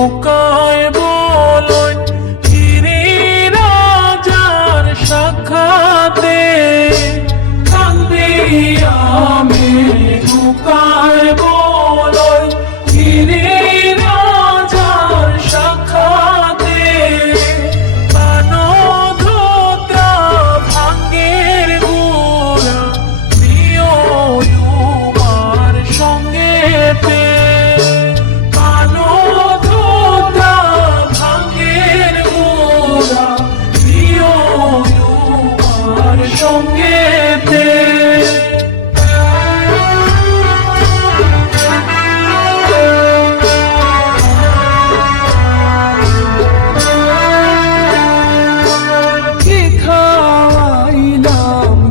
নৌকায় বলয় হিরে রাজার সাক্ষাতে কান্দি আমি নৌকায় বলয় হিরে রাজার সাক্ষাতে পানধোত্রা ভাঙ্গের গোড়া প্রিয় তোমার সঙ্গেতে পানধোত্রা ভাঙ্গের গোড়া প্রিয় তোমার সঙ্গেতে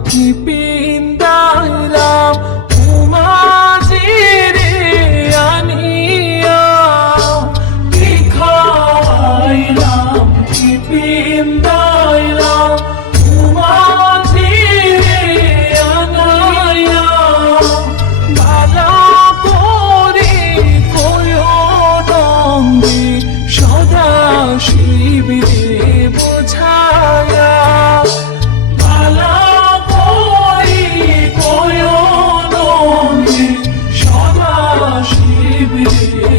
কি পিন্দাইলাম উমাজিরে আনিয়া কি খাইলাম কি পিন্দাইলাম উমাজিরে আনাইয়া বালা করে কয়নন্দী সদা শিবিরে বোঝায়া সদা শিবিরে